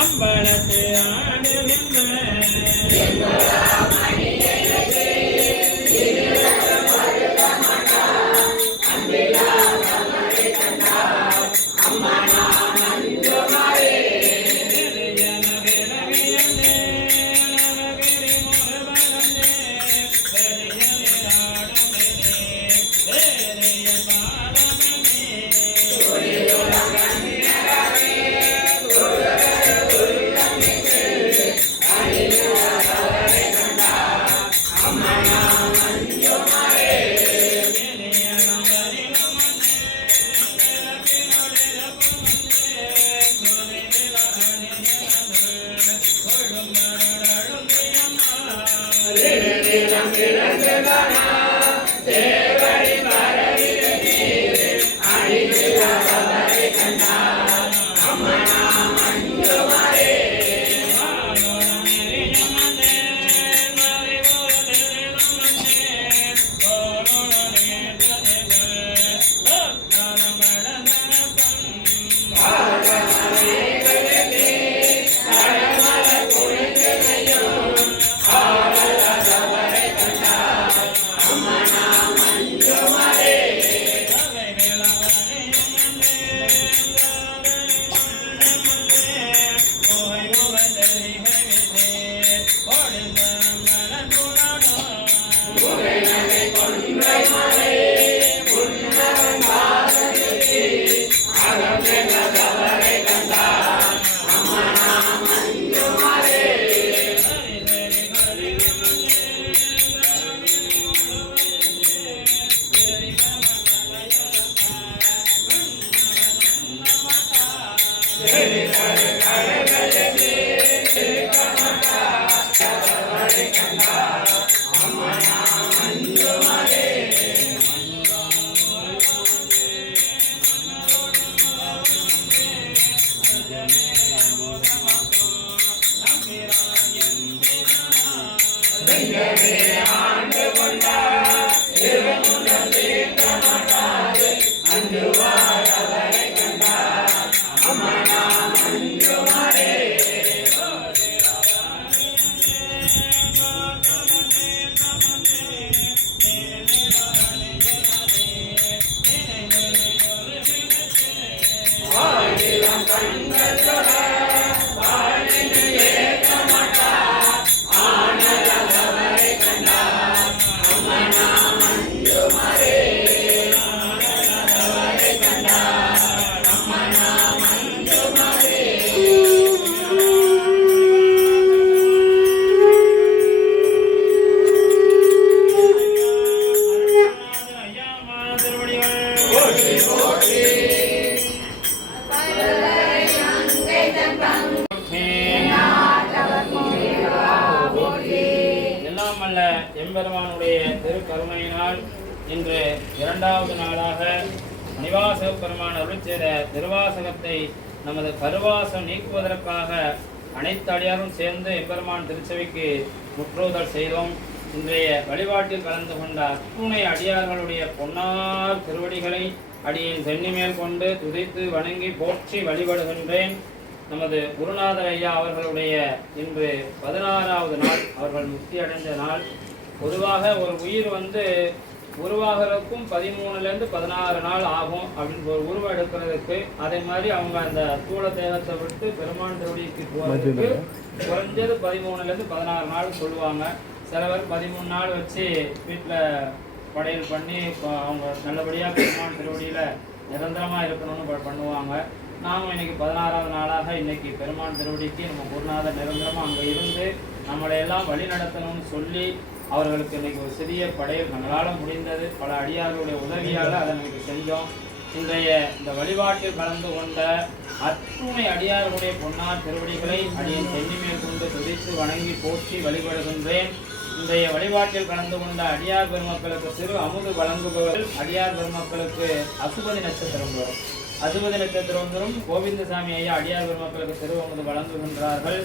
அம்பலத்து எம்பெருமானுடைய திருக்கருணையினால் இன்று இரண்டாவது நாளாக மணிவாசக பெருமான் அருள் செய்த திருவாசகத்தை நமது கருவாசம் நீக்குவதற்காக அனைத்து அடியாரும் சேர்ந்து எம்பெருமான் திருச்சபைக்கு முற்றோதல் செய்தோம். இன்றைய வழிபாட்டில் கலந்து கொண்ட அத்துணை அடியார்களுடைய பொன்னார் திருவடிகளை அடியின் சென்னிமேல் கொண்டு துதித்து வணங்கி போற்றி வழிபடுகின்றேன். நமது குருநாதர் ஐயா அவர்களுடைய இன்று 16வது நாள், அவர்கள் முக்தி அடைந்த நாள். பொதுவாக ஒரு உயிர் உருவாகிறதுக்கும் 13லேருந்து 16 நாள் ஆகும் அப்படின்னு ஒரு உருவம் எடுக்கிறதுக்கு. அதே மாதிரி அவங்க அந்த தூள தேகத்தை விட்டு பெருமான் திருவடிக்கு போகிறதுக்கு குறைஞ்சது 13லேருந்து 16 நாள் சொல்லுவாங்க. சிலவர் 13 நாள் வச்சு வீட்டில் படையல் பண்ணி அவங்க நல்லபடியாக பெருமான் திருவடியில் நிரந்தரமாக இருக்கணும்னு பண்ணுவாங்க. நாம் இன்னைக்கு 16வது நாளாக இன்னைக்கு பெருமான் திருவடிக்கு நம்ம குருநாதர் நிரந்தரமாக அங்கே இருந்து நம்மளையெல்லாம் வழி நடத்தணும்னு சொல்லி அவர்களுக்கு இன்னைக்கு ஒரு சிறிய படையல் நம்மளால் முடிந்தது பல அடியார்களுடைய உதவியால் அதை இன்னைக்கு செஞ்சோம். இன்றைய இந்த வழிபாட்டில் கலந்து கொண்ட அத்துணை அடியார்களுடைய பொன்னார் திருவடிகளை அடியின் சென்னிமேல் கொண்டு துதித்து வணங்கி போற்றி வழிபடுகின்றேன். இன்றைய வழிபாட்டில் கலந்து கொண்ட அடியார் பெருமக்களுக்கு சிறு அமுது வழங்குபவர்கள் அடியார் பெருமக்களுக்கு அசுபதி நட்சத்திரம் வரும். அசுபதி நட்சத்திரம் வரும் கோவிந்தசாமி ஐயா அடியார் பெருமக்களுக்கு சிறு அமுது வழங்குகின்றார்கள்.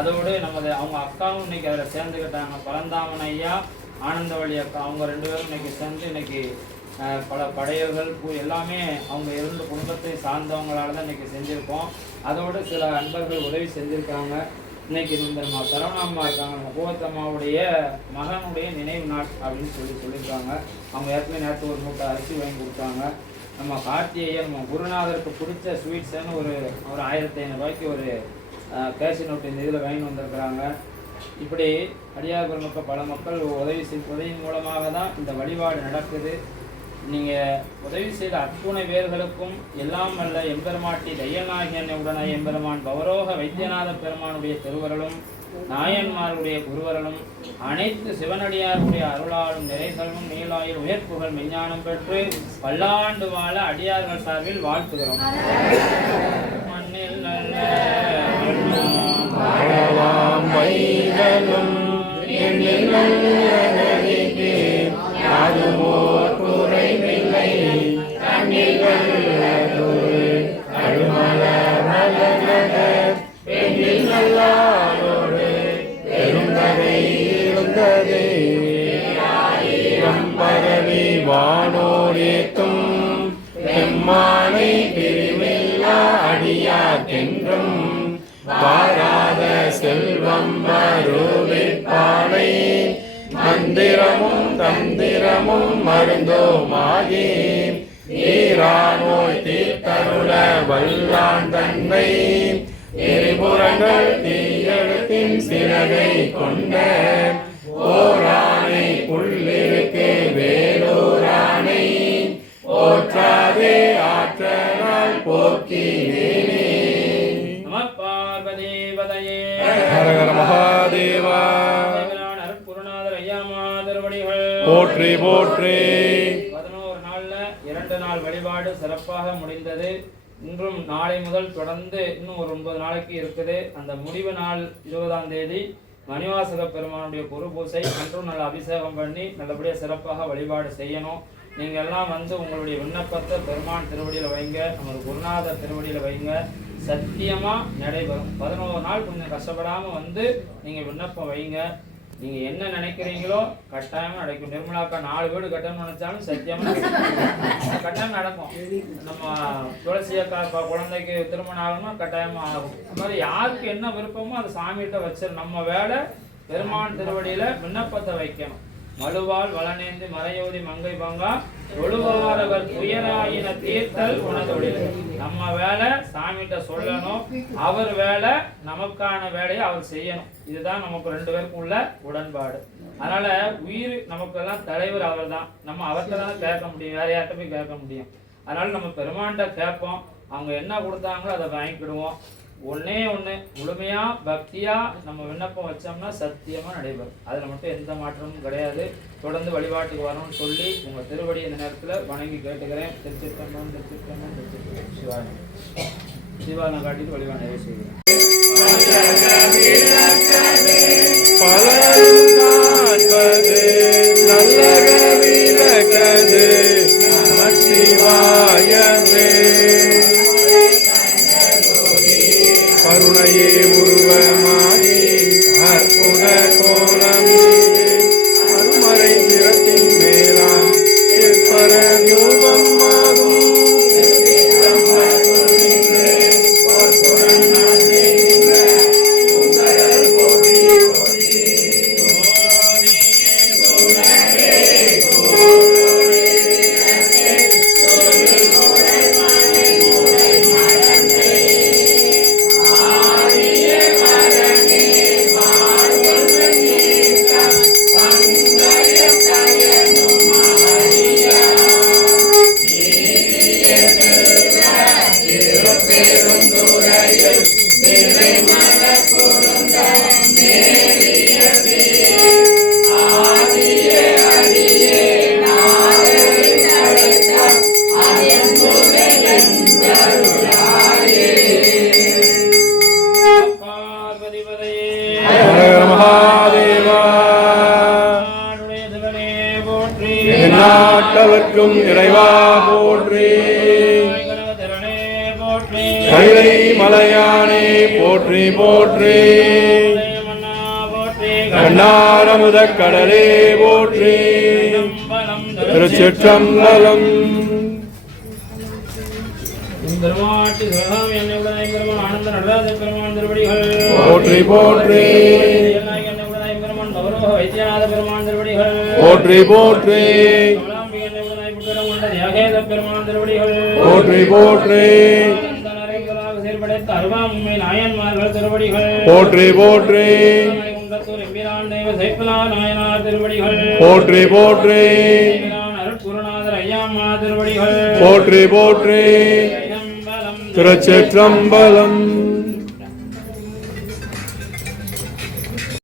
அதோடு அவங்க அக்காவும் இன்னைக்கு அதில் சேர்ந்துக்கிட்டாங்க. பரந்தாமன் ஐயா, ஆனந்தவழி அக்கா, அவங்க 2 பேரும் இன்னைக்கு சேர்ந்து இன்னைக்கு பல படையல்கள் எல்லாமே அவங்க 2 குடும்பத்தை சார்ந்தவங்களால தான் இன்னைக்கு செஞ்சுருக்கோம். அதோடு சில அன்பர்கள் உதவி செஞ்சுருக்காங்க. இன்னைக்கு இந்த சரவணாம்மா இருக்காங்க, நம்ம பூவத்தம்மாவுடைய மகனுடைய நினைவு நாள் அப்படின்னு சொல்லியிருக்காங்க. அவங்க நேற்று ஒரு மூட்டை அரிசி வாங்கி கொடுத்தாங்க. நம்ம கார்த்திகையை நம்ம குருநாதருக்கு பிடிச்ச ஸ்வீட்ஸ்ன்னு ஒரு 1500 ரூபாய்க்கு ஒரு கேஷ் நோட்டு இந்த இதில் வாங்கி வந்திருக்கிறாங்க. இப்படி அடியார் பெருமக்கள் பல மக்கள் உதவியின் மூலமாக தான் இந்த வழிபாடு நடக்குது. நீங்கள் உதவி செய்த அத்துணை பேர்களுக்கும் எல்லாம் அல்ல எம்பெருமாட்டி தையநாயகன் உடனே எம்பெருமான் பவரோக வைத்தியநாத பெருமானுடைய திருவருளும் நாயன்மாருடைய குருவரலும் அனைத்து சிவனடியாருடைய அருளாலும் நிறைகளும் நீலாயில் உயர்ப்புகள் மெஞ்ஞானம் பெற்று பல்லாண்டு வாழ அடியார்கள் சார்பில் வாழ்த்துகிறோம். மண்ணில் நல்ல வானோரேத்தும் எம்மானை பிரிவில்லா அடியார்க்கென்றும் வாராத செல்வம் வருவிப்பானை மந்திரமும் தந்திரமும் மருந்தோமாகி ஈரானோய் தீர்த்தருள வல்லான் தன்னை எரிபுறங்கள் தீயெழுத்தின் சிறகை கொண்ட ஓரானை புள்ளிருக்கு வேலூரானை போற்றாதே ஆற்றலால் போக்கினேனே. நம பார்வதீபதையே ஹர ஹர மகாதேவா. குருநாதர் ஐயா திருவடிகள் போற்றி போற்றி. 11 நாள்ல 2 நாள் வழிபாடு சிறப்பாக முடிந்தது. இன்றும் நாளை முதல் தொடர்ந்து இன்னும் ஒரு 9 நாளைக்கு இருக்குது. அந்த முடிவு நாள் 20ஆம் தேதி மணிவாசக பெருமானுடைய குரு பூசை. அன்றும் நல்ல அபிஷேகம் பண்ணி நல்லபடியாக சிறப்பாக வழிபாடு செய்யணும். நீங்கள் எல்லாம் வந்து உங்களுடைய விண்ணப்பத்தை பெருமான் திருவடியில் வைங்க, நமது குருநாதர் திருவடியில் வைங்க. சத்தியமாக நடைபெறும். 11 நாள் கொஞ்சம் கஷ்டப்படாமல் வந்து நீங்கள் விண்ணப்பம் வைங்க. நீங்கள் என்ன நினைக்கிறீங்களோ கட்டாயமாக நடக்கும். நிர்மலாக்கா 4 வீடு கட்டணும்னு நினைச்சாலும் சத்தியமாக கட்டாயம் நடக்கும். நம்ம துளசி அக்கா குழந்தைக்கு திருமணம் ஆகணும்னா கட்டாயமாக ஆகும். அது மாதிரி யாருக்கு என்ன விருப்பமோ அதை சாமிகிட்ட வச்சிரு. நம்ம வேலை பெருமான் திருவடியில் விண்ணப்பத்தை வைக்கணும். மழுவால் வளனேந்தி மறையோதி மங்கை பங்கா ஒழுவாரவர் துயராயின தீர்த்தல் உணதொழில். நம்ம வேலை சாமிகிட்ட சொல்லணும், அவர் வேலை நமக்கான வேலையை அவர் செய்யணும். இதுதான் நமக்கு 2 பேருக்கும் உள்ள உடன்பாடு. அதனால உயிர் நமக்கெல்லாம் தலைவர் அவர் தான். நம்ம அவர்கிட்ட தான் கேட்க முடியும், வேற யார்கிட்ட போய் கேட்க முடியும். அதனால நம்ம பெருமான்கிட்ட கேட்போம், அவங்க என்ன கொடுத்தாங்களோ அதை வாங்கிக்கிடுவோம். ஒன்னே ஒன்று முழுமையா பக்தியா நம்ம விண்ணப்பம் வச்சோம்னா சத்தியமா நடைபெறும். அதுல மட்டும் எந்த மாற்றமும் கிடையாது. தொடர்ந்து வழிபாட்டுக்கு வரணும்னு சொல்லி உங்க திருவடி இந்த நேரத்துல வணங்கி கேட்டுக்கிறேன். திருச்சிற்றம்பலம் திருச்சிற்றம்பலம் திருச்சிற்றம்பலம். சிவானி சிவானை காட்டிட்டு வழிபாடு நிறைய செய்கிறேன். கருணையே உருவமாகி அற்புத கோலம் அருமறை சிரத்தின் மேலாம் பரயூபம் ஆகும். எந்நாட்டவர்க்கும் இறைவா போற்றி. கனகதிரனே போற்றி. கைலை மலையானே போற்றி போற்றி. மன்னா போற்றி. கண்ணாரமுத கடலே போற்றி. பலம் திருச்சிற்றம்பலம். பெருமாட்டி சிவகாமி என்னை உடனாய் பெருமான் ஆனந்த நடராஜ பெருமான் திருவடிகள் போற்றி போற்றி. என்னை உடனாய் பெருமான் கௌரவ வைத்தியநாத பெருமான் திருவடிகள் போற்றி போற்றி. கமலாம்பி என்னை உடனாய் புத்திரம் கொண்ட தியாகேத பெருமான் திருவடிகள் போற்றி போற்றி. அந்த நரைகளாக செயல்படைத்த அருவாமும்மை நாயன்மார்கள் திருவடிகள் போற்றி போற்றி. குண்டத்தூர் எம்பிரான் தெய்வ சைப்பிலா நாயனார் திருவடிகள் போற்றி போற்றி. அருட்குருநாதர் ஐயாம்மா திருவடிகள் போற்றி போற்றி. திருச்சிற்றம்பலம்.